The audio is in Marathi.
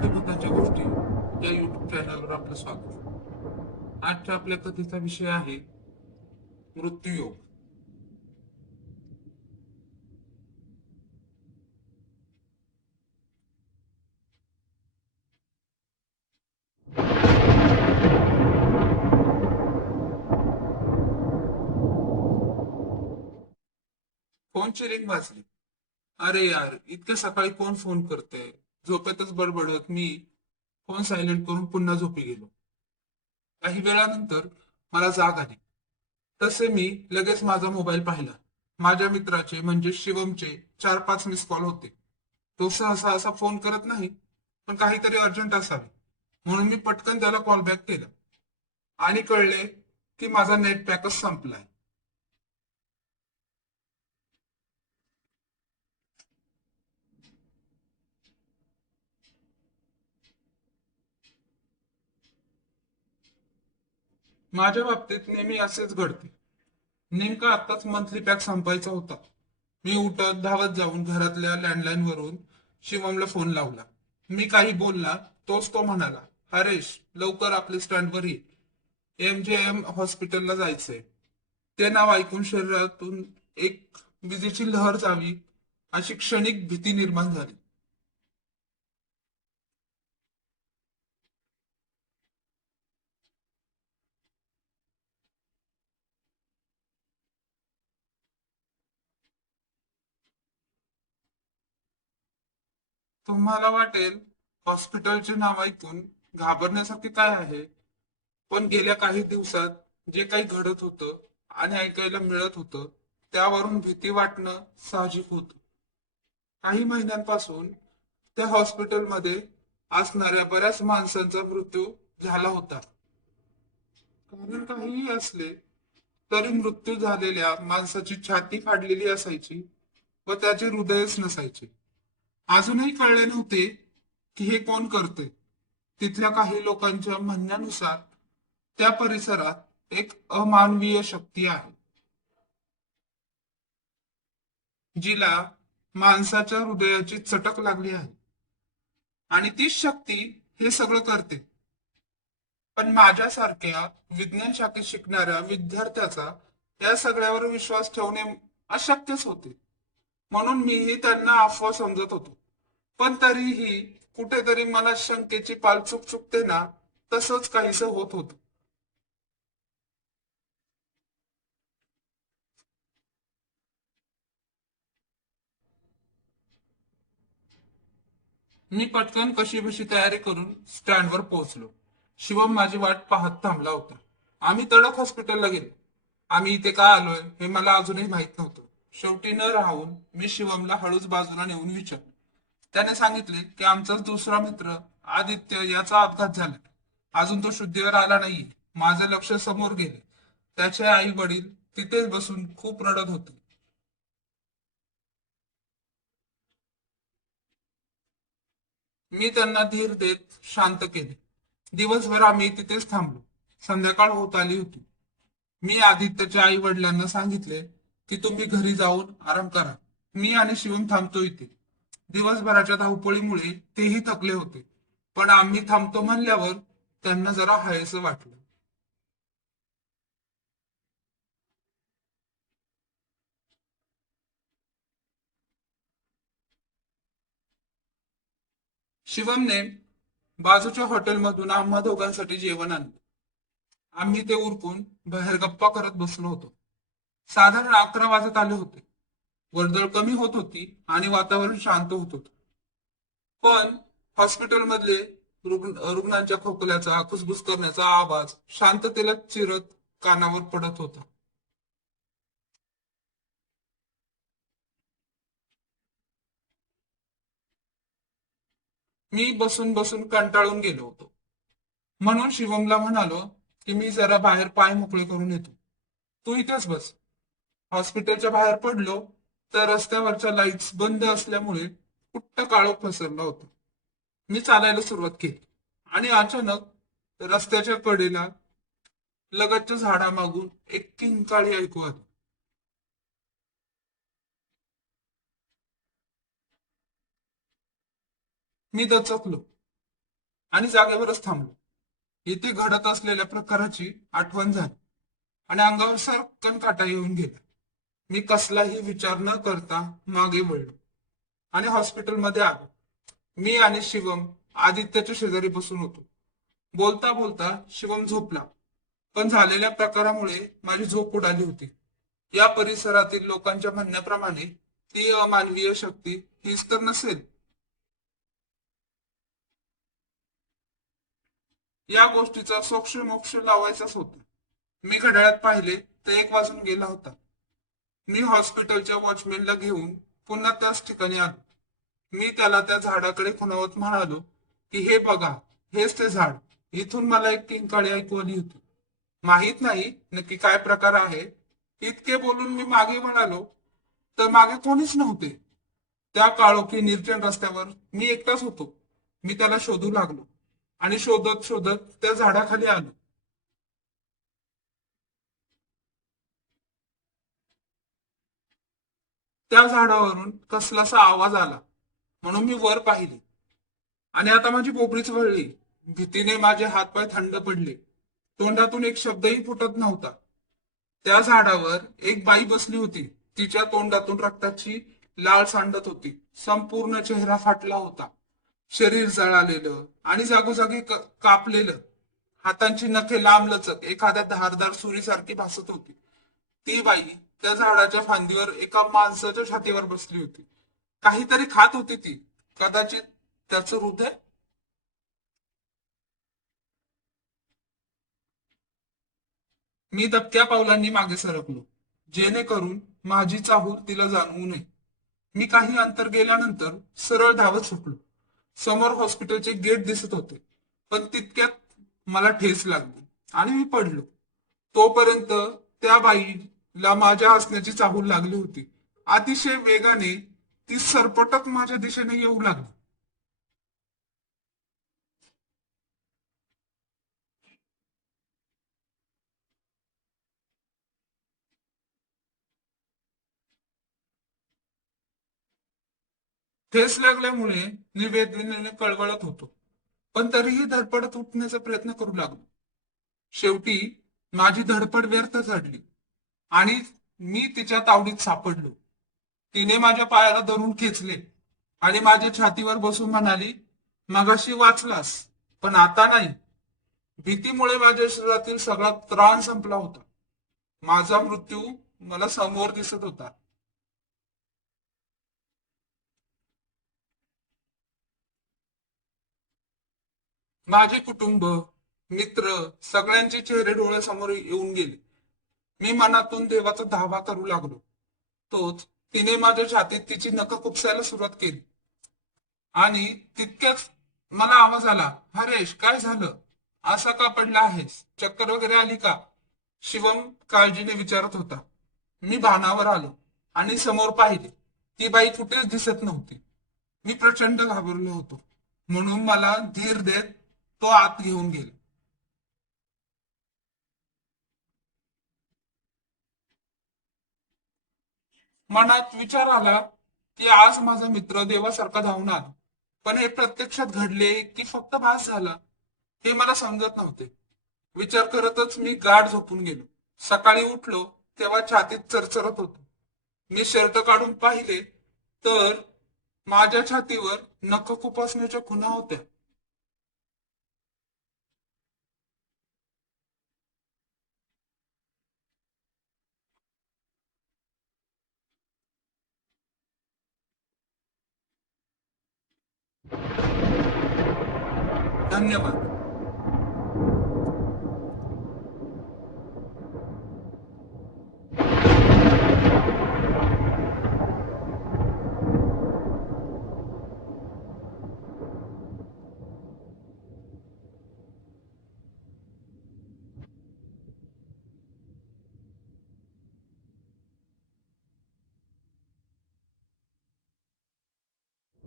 मराठी भूतांच्या गोष्टी या युट्यूब चॅनलवर आपलं स्वागत. आजच्या आपल्या कथेचा विषय आहे मृत्यूयोग. फोनची रिंग वाजली. अरे यार, इतक्या सकाळी कोण फोन करते? झोपेतच बडबडत मी फोन सायलेंट करून पुन्हा झोपी गेलो. काही वेळानंतर मला जाग आली. तसे मी लगेच माझा मोबाईल पाहिला. माझ्या मित्राचे म्हणजे शिवमचे 4-5 मिस कॉल होते. तो सहसा असा फोन करत नाही, पण काहीतरी अर्जंट असावे म्हणून मी पटकन त्याला कॉल बॅक केला आणि कळले की माझा नेट पॅकच संपलाय. माझ्या बाबतीत नेहमी असेच घडते. नेमका आत्ताच मंथली पॅक संपायचा होता. मी उठत धावत जाऊन घरातल्या लँडलाईन वरून शिवमला फोन लावला. मी काही बोलला तोच तो म्हणाला, हरेश लवकर आपल्या स्टँडवर ये, MJM हॉस्पिटलला जायचंय. ते नाव ऐकून शरीरातून एक विजेची लहर जावी अशी क्षणिक भीती निर्माण झाली. तुम्हाला वाटेल हॉस्पिटलचे नाव ऐकून घाबरण्यासारखे काय आहे, पण गेल्या काही दिवसात जे काही घडत होतं आणि ऐकायला मिळत होतं त्यावरून भीती वाटणं साहजिक होतं. काही महिन्यांपासून त्या हॉस्पिटलमध्ये असणाऱ्या बऱ्याच माणसांचा मृत्यू झाला होता. कारण काहीही असले तरी मृत्यू झालेल्या माणसाची छाती फाडलेली असायची व त्याचे हृदयच नसायचे. अजूनही कळले नव्हते की हे कोण करते. तिथल्या काही लोकांच्या म्हणण्यानुसार त्या परिसरात एक अमानवीय शक्ती आहे, जिला माणसाच्या हृदयाची चटक लागली आहे आणि तीच शक्ती हे सगळं करते. पण माझ्यासारख्या विज्ञान शाखेत शिकणाऱ्या विद्यार्थ्याचा या सगळ्यावर विश्वास ठेवणे अशक्यच होते. म्हणून मीही त्यांना अफवा समजत होतो. पण तरीही कुठेतरी मला शंकेची पाल चुकचुकते ना, तसंच काहीसं होत होतं. मी पटकन कशीबशी तयारी करून स्टँडवर पोहोचलो. शिवम माझी वाट पाहत थांबला होता. आम्ही तडक हॉस्पिटलला गेलो. आम्ही इथे का आलोय हे मला अजूनही माहित नव्हतं. शेवटी न राहून मी शिवमला हळूच बाजूला नेऊन विचारलं. त्याने सांगितले की आमचाच दुसरा मित्र आदित्य याचा अपघात झाला. अजून तो शुद्धीवर आला नाहीये. माझं लक्ष समोर गेले. त्याचे आई वडील तिथेच बसून खूप रडत होते. मी त्यांना धीर देत शांत केले. दिवसभर आम्ही तिथेच थांबलो. संध्याकाळ होत आली होती. मी आदित्यच्या आई वडिलांना सांगितले की तुम्ही घरी जाऊन आराम करा. मी आणि शिवम थांबतो इथे. दिवसभराच्या धावपळीमुळे तेही थकले होते. पण आम्ही थांबतो म्हणल्यावर त्यांना जरा हायसं वाटलं. शिवमने बाजूच्या हॉटेलमधून आम्हा दोघांसाठी जेवण आणलं. आम्ही ते उरकून बाहेर गप्पा करत बसलो होतो. साधारण 11 वाजत आले होते. वर्दळ कमी होत होती आणि वातावरण शांत होत होतं. पण हॉस्पिटलमधले रुग्णांच्या खोकल्याचा कुसबुस करण्याचा आवाज शांततेला चिरत कानावर पडत होता. मी बसून बसून कंटाळून गेलो होतो. म्हणून शिवमला म्हणालो की मी जरा बाहेर पाय मोकळे करून येतो. तू इथेच बस. हॉस्पिटलच्या बाहेर पडलो तर रस्त्यावरच्या लाईट्स बंद असल्यामुळे कुट्ट काळोख पसरला होता. मी चालायला सुरुवात केली आणि अचानक रस्त्याच्या कडेला लगतच्या झाडामागून एक किंकाळी ऐकू आली. मी दचकलो. आणि जागेवरच थांबलो. इथे घडत असलेल्या प्रकाराची आठवण झाली आणि अंगावर सरकन काटा येऊन गेला. मी कसलाही विचार न करता मागे वळलो आणि हॉस्पिटलमध्ये आलो. मी आणि शिवम आदित्यच्या शेजारी बसून होतो. बोलता बोलता शिवम झोपला, पण झालेल्या प्रकारामुळे माझी झोप उडाली होती. या परिसरातील लोकांच्या म्हणण्याप्रमाणे ती अमानवीय शक्ती हीच तर नसेल. या गोष्टीचा सोक्ष लावायचाच होता. मी घड्याळात पाहिले तर 1 वाजून गेला होता. मी हॉस्पिटलच्या वॉचमॅनला घेऊन पुन्हा त्याच ठिकाणी आलो. मी त्याला त्या झाडाकडे खुणावत म्हणालो की हे बघा, हेच ते झाड. इथून मला एक किंकाळी ऐकू आली होती. माहित नाही नक्की काय प्रकार आहे. इतके बोलून मी मागे म्हणालो तर मागे कोणीच नव्हते. त्या काळोखी निर्जन रस्त्यावर मी एकटाच होतो. मी त्याला शोधू लागलो आणि शोधत शोधत त्या झाडाखाली आलो. त्या झाडावरून कसलासा आवाज आला म्हणून मी वर पाहिले आणि आता माझी पोपडीच वळली. भीतीने माझे हातपाय थंड पडले. तोंडातून एक शब्दही फुटत नव्हता. त्या झाडावर एक बाई बसली होती. तिच्या तोंडातून रक्ताची लाळ सांडत होती. संपूर्ण चेहरा फाटला होता. शरीर जळालेलं आणि जागोजागी कापलेलं. हातांची नखे लांबलचक एखाद्या धारदार सुरीसारखी भासत होती. ती बाई त्या झाडाच्या फांदीवर एका माणसाच्या छातीवर बसली होती. काहीतरी खात होती ती. कदाचित त्याचं हृदय. मी दबक्या पावलांनी मागे सरकलो, जेणेकरून माझी चाहूल तिला जाणवू नये. मी काही अंतर गेल्यानंतर सरळ धावत सुटलो. समोर हॉस्पिटलचे गेट दिसत होते, पण तितक्यात मला ठेच लागली आणि मी पडलो. तोपर्यंत त्या बाईला माझ्या हसण्याची चाहूल लागली होती. अतिशय वेगाने ती सरपटत माझ्या दिशेने येऊ लागली. ठेच लागल्यामुळे मी वेदनेने कळवळत होतो, पण तरीही धडपडत उठण्याचा प्रयत्न करू लागलो. शेवटी माझी धडपड व्यर्थ ठरली आणि मी तिच्या तावडीत सापडलो. तिने माझ्या पायाला धरून खेचले आणि माझ्या छातीवर बसून म्हणाली, मगाशी वाचलास, पण आता नाही. भीतीमुळे माझ्या शरीरातील सगळा त्राण संपला होता. माझा मृत्यू मला समोर दिसत होता. माझे कुटुंब, मित्र, सगळ्यांचे चेहरे डोळ्यासमोर येऊन गेले. मी मनातून देवाचा धावा करू लागलो. तोच तिने माझ्या छातीत तिची नखं खुपसायला सुरुवात केली आणि तितक्याच मला आवाज आला, हरेश काय झालं? असा का पडला आहेस? चक्कर वगैरे आली का? शिवम काळजीने विचारत होता. मी भानावर आलो आणि समोर पाहिले. ती बाई कुठेच दिसत नव्हती. मी प्रचंड घाबरलो होतो, म्हणून मला धीर देत तो आत घेऊन गेला. मनात विचार आला की आज माझा मित्र देवासारखा धावून आला. पण हे प्रत्यक्षात घडले की फक्त भास झाला, हे मला समजत नव्हते. विचार करतच मी गाढ झोपून गेलो. सकाळी उठलो तेव्हा छातीत चरचरत होत. मी शर्ट काढून पाहिले तर माझ्या छातीवर नख खुपसण्याच्या खुणा होत्या. धन्यवाद.